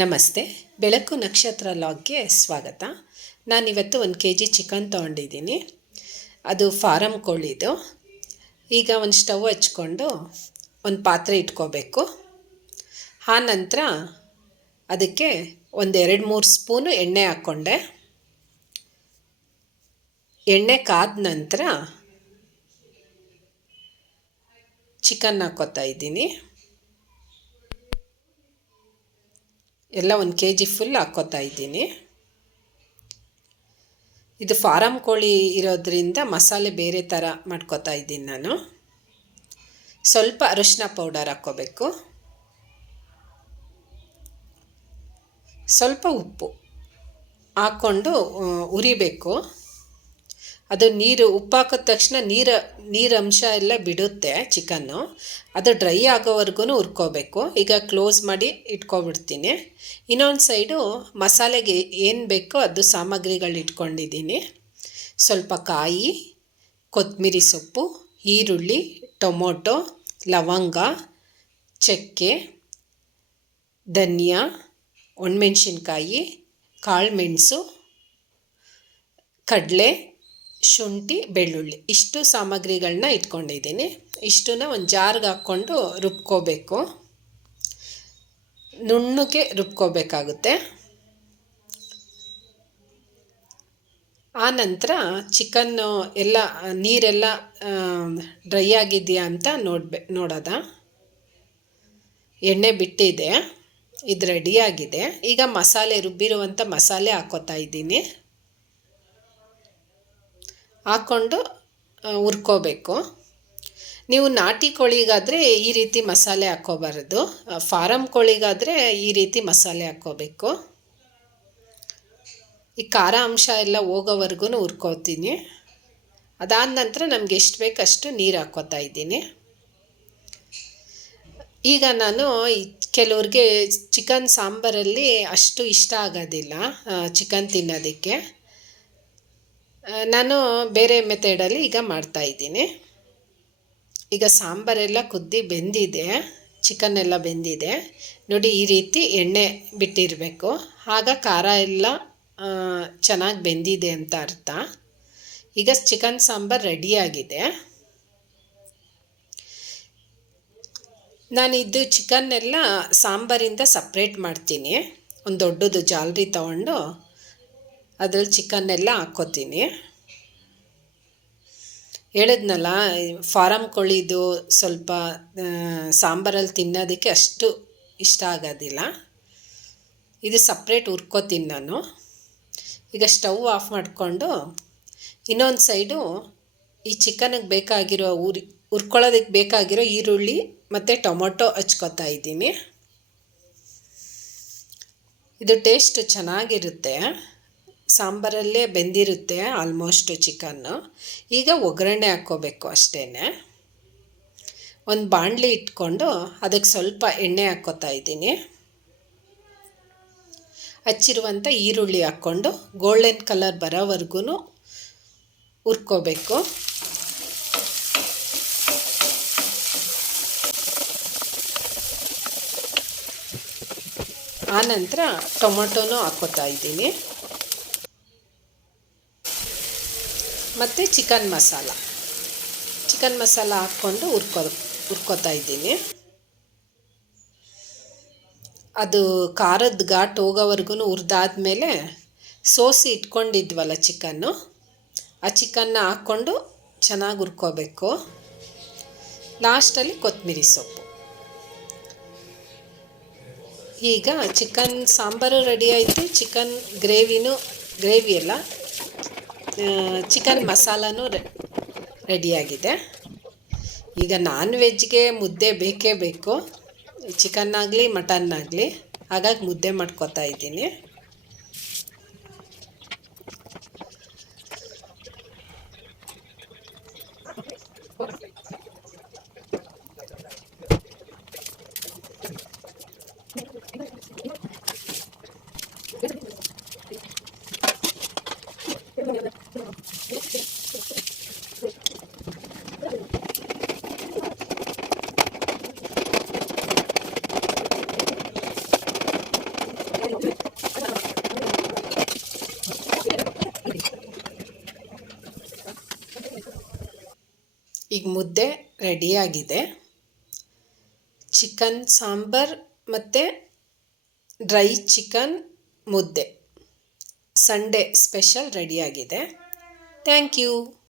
ನಮಸ್ತೆ, ಬೆಳಕು ನಕ್ಷತ್ರ ಲಾಗ್ಗೆ ಸ್ವಾಗತ. ನಾನಿವತ್ತು ಒಂದು ಕೆ ಜಿ ಚಿಕನ್ ತೊಗೊಂಡಿದ್ದೀನಿ. ಅದು ಫಾರಮ್ ಕೋಳಿದು. ಈಗ ಒಂದು ಸ್ಟವ್ ಹಚ್ಕೊಂಡು ಒಂದು ಪಾತ್ರೆ ಇಟ್ಕೋಬೇಕು. ಆ ನಂತರ ಅದಕ್ಕೆ ಒಂದು ಎರಡು ಮೂರು ಸ್ಪೂನು ಎಣ್ಣೆ ಹಾಕ್ಕೊಂಡೆ. ಎಣ್ಣೆ ಕಾದ ನಂತರ ಚಿಕನ್ ಹಾಕ್ಕೋತಾ ಇದ್ದೀನಿ. ಎಲ್ಲ ಒಂದು ಕೆ ಜಿ ಫುಲ್ ಹಾಕ್ಕೋತಾ ಇದ್ದೀನಿ. ಇದು ಫಾರಮ್ ಕೋಳಿ ಇರೋದ್ರಿಂದ ಮಸಾಲೆ ಬೇರೆ ಥರ ಮಾಡ್ಕೋತಾ ಇದ್ದೀನಿ ನಾನು. ಸ್ವಲ್ಪ ಅರಿಶಿನ ಪೌಡರ್ ಹಾಕ್ಕೋಬೇಕು ಸ್ವಲ್ಪ ಉಪ್ಪು ಹಾಕ್ಕೊಂಡು ಉರಿಬೇಕು. ಅದು ನೀರು ಉಪ್ಪಾಕಿದ ತಕ್ಷಣ ನೀರು ನೀರು ಅಂಶ ಎಲ್ಲ ಬಿಡುತ್ತೆ ಚಿಕನ್ನು. ಅದು ಡ್ರೈ ಆಗೋವರೆಗೂ ಹುರ್ಕೋಬೇಕು. ಈಗ ಕ್ಲೋಸ್ ಮಾಡಿ ಇಟ್ಕೊಬಿಡ್ತೀನಿ. ಇನ್ನೊಂದು ಸೈಡು ಮಸಾಲೆಗೆ ಏನು ಬೇಕೋ ಅದು ಸಾಮಗ್ರಿಗಳು ಇಟ್ಕೊಂಡಿದ್ದೀನಿ. ಸ್ವಲ್ಪ ಕಾಯಿ ಕೊತ್ತಂಬರಿ ಸೊಪ್ಪು, ಈರುಳ್ಳಿ, ಟೊಮೊಟೊ, ಲವಂಗ, ಚಕ್ಕೆ, ಧನಿಯಾ, ಒಣಮೆಣ್ಸಿನ್ಕಾಯಿ ಕಾಳುಮೆಣಸು ಕಡಲೆ ಶುಂಠಿ, ಬೆಳ್ಳುಳ್ಳಿ ಇಷ್ಟು ಸಾಮಗ್ರಿಗಳನ್ನ ಇಟ್ಕೊಂಡಿದ್ದೀನಿ. ಇಷ್ಟನ್ನ ಒಂದು ಜಾರ್ಗೆ ಹಾಕ್ಕೊಂಡು ರುಬ್ಕೋಬೇಕು. ನುಣ್ಣಗೆ ರುಬ್ಕೋಬೇಕಾಗುತ್ತೆ. ಆ ನಂತರ ಚಿಕನ್ನು ಎಲ್ಲ, ನೀರೆಲ್ಲ ಡ್ರೈ ಆಗಿದೆಯಾ ಅಂತ ನೋಡ್ಬೆ, ನೋಡೋದ. ಎಣ್ಣೆ ಬಿಟ್ಟಿದೆ. ಇದು ರೆಡಿಯಾಗಿದೆ ಈಗ ಮಸಾಲೆ ರುಬ್ಬಿರುವಂಥ ಮಸಾಲೆ ಹಾಕೋತಾ ಇದ್ದೀನಿ. ಹಾಕ್ಕೊಂಡು ಹುರ್ಕೋಬೇಕು. ನೀವು ನಾಟಿ ಕೋಳಿಗಾದರೆ ಈ ರೀತಿ ಮಸಾಲೆ ಹಾಕ್ಕೋಬಾರ್ದು. ಫಾರಮ್ ಕೋಳಿಗಾದರೆ ಈ ರೀತಿ ಮಸಾಲೆ ಹಾಕ್ಕೋಬೇಕು. ಈ ಖಾರ ಅಂಶ ಎಲ್ಲ ಹೋಗೋವರೆಗೂ ಹುರ್ಕೋತೀನಿ. ಅದಾದ ನಂತರ ನಮ್ಗೆ ಎಷ್ಟು ಬೇಕಷ್ಟು ನೀರು ಹಾಕ್ಕೋತಾ ಇದ್ದೀನಿ. ಈಗ ನಾನು ಕೆಲವ್ರಿಗೆ ಚಿಕನ್ ಸಾಂಬಾರಲ್ಲಿ ಅಷ್ಟು ಇಷ್ಟ ಆಗೋದಿಲ್ಲ ಚಿಕನ್ ತಿನ್ನೋದಕ್ಕೆ. ನಾನು ಬೇರೆ ಮೆಥಡಲ್ಲಿ ಈಗ ಮಾಡ್ತಾ ಇದ್ದೀನಿ. ಈಗ ಸಾಂಬಾರೆಲ್ಲ ಕುದ್ದಿ ಬೆಂದಿದೆ ಚಿಕನ್ ಎಲ್ಲ ಬೆಂದಿದೆ. ನೋಡಿ ಈ ರೀತಿ ಎಣ್ಣೆ ಬಿಟ್ಟಿರಬೇಕು. ಆಗ ಖಾರ ಎಲ್ಲ ಚೆನ್ನಾಗಿ ಬೆಂದಿದೆ ಅಂತ ಅರ್ಥ. ಈಗ ಚಿಕನ್ ಸಾಂಬಾರು ರೆಡಿಯಾಗಿದೆ ನಾನಿದ್ದು ಚಿಕನ್ನೆಲ್ಲ ಸಾಂಬಾರಿಂದ ಸಪ್ರೇಟ್ ಮಾಡ್ತೀನಿ. ಒಂದು ದೊಡ್ಡದು ಜಾಲರಿ ತಗೊಂಡು ಅದ್ರಲ್ಲಿ ಚಿಕನ್ನೆಲ್ಲ ಹಾಕ್ಕೋತೀನಿ. ಹೇಳಿದ್ನಲ್ಲ ಫಾರಮ್ ಕೋಳಿದು ಸ್ವಲ್ಪ ಸಾಂಬಾರಲ್ಲಿ ತಿನ್ನೋದಕ್ಕೆ ಅಷ್ಟು ಇಷ್ಟ ಆಗೋದಿಲ್ಲ. ಇದು ಸಪ್ರೇಟ್ ಹುರ್ಕೋತೀನಿ ನಾನು. ಈಗ ಸ್ಟವ್ ಆಫ್ ಮಾಡಿಕೊಂಡು ಇನ್ನೊಂದು ಸೈಡು ಈ ಚಿಕನಿಗೆ ಬೇಕಾಗಿರೋ ಉರಿ, ಹುರ್ಕೊಳ್ಳೋದಕ್ಕೆ ಬೇಕಾಗಿರೋ ಈರುಳ್ಳಿ ಮತ್ತು ಟೊಮೊಟೊ ಹಚ್ಕೋತಾ ಇದ್ದೀನಿ. ಇದು ಟೇಸ್ಟ್ ಚೆನ್ನಾಗಿರುತ್ತೆ. ಸಾಂಬಾರಲ್ಲೇ ಬೆಂದಿರುತ್ತೆ ಆಲ್ಮೋಸ್ಟ್ ಚಿಕನ್ನು ಈಗ ಒಗ್ಗರಣೆ ಹಾಕ್ಕೋಬೇಕು ಅಷ್ಟೇ ಒಂದು ಬಾಣಲಿ ಇಟ್ಕೊಂಡು ಅದಕ್ಕೆ ಸ್ವಲ್ಪ ಎಣ್ಣೆ ಹಾಕ್ಕೋತಾ ಇದ್ದೀನಿ. ಹಚ್ಚಿರುವಂಥ ಈರುಳ್ಳಿ ಹಾಕ್ಕೊಂಡು ಗೋಲ್ಡನ್ ಕಲರ್ ಬರೋವರೆಗೂ ಹುರ್ಕೋಬೇಕು. ಆನಂತರ ಟೊಮೊಟೊನೂ ಹಾಕ್ಕೋತಾ ಇದ್ದೀನಿ. ಮತ್ತು ಚಿಕನ್ ಮಸಾಲ. ಚಿಕನ್ ಮಸಾಲ ಹಾಕ್ಕೊಂಡು ಹುರ್ಕೋ, ಹುರ್ಕೋತಾ ಇದ್ದೀನಿ. ಅದು ಖಾರದ ಘಾಟ್ ಹೋಗೋವರೆಗೂ ಹುರಿದಾದ್ಮೇಲೆ ಸೋಸಿ ಇಟ್ಕೊಂಡಿದ್ವಲ್ಲ ಚಿಕನ್ನು, ಆ ಚಿಕನ್ನ ಹಾಕ್ಕೊಂಡು ಚೆನ್ನಾಗಿ ಹುರ್ಕೋಬೇಕು. ಲಾಸ್ಟಲ್ಲಿ ಕೊತ್ತಂಬರಿ ಸೊಪ್ಪು. ಈಗ ಚಿಕನ್ ಸಾಂಬಾರು ರೆಡಿ ಆಯಿತು. ಚಿಕನ್ ಗ್ರೇವಿನೂ ಗ್ರೇವಿ ಎಲ್ಲ ಚಿಕನ್ ಮಸಾಲನೂ ರೆಡಿಯಾಗಿದೆ. ಈಗ ನಾನ್ ವೆಜ್ಗೆ ಮುದ್ದೆ ಬೇಕೇ ಬೇಕು. ಚಿಕನ್ ಆಗಲಿ, ಮಟನ್ ಆಗಲಿ. ಹಾಗಾಗಿ ಮುದ್ದೆ ಮಾಡ್ಕೋತಾ ಇದ್ದೀನಿ. ಈಗ ಮುದ್ದೆ ರೆಡಿಯಾಗಿದೆ ಚಿಕನ್ ಸಾಂಬಾರ್ ಮತ್ತು ಡ್ರೈ ಚಿಕನ್ ಮುದ್ದೆ. ಸಂಡೇ ಸ್ಪೆಷಲ್ ರೆಡಿಯಾಗಿದೆ ಥ್ಯಾಂಕ್ ಯು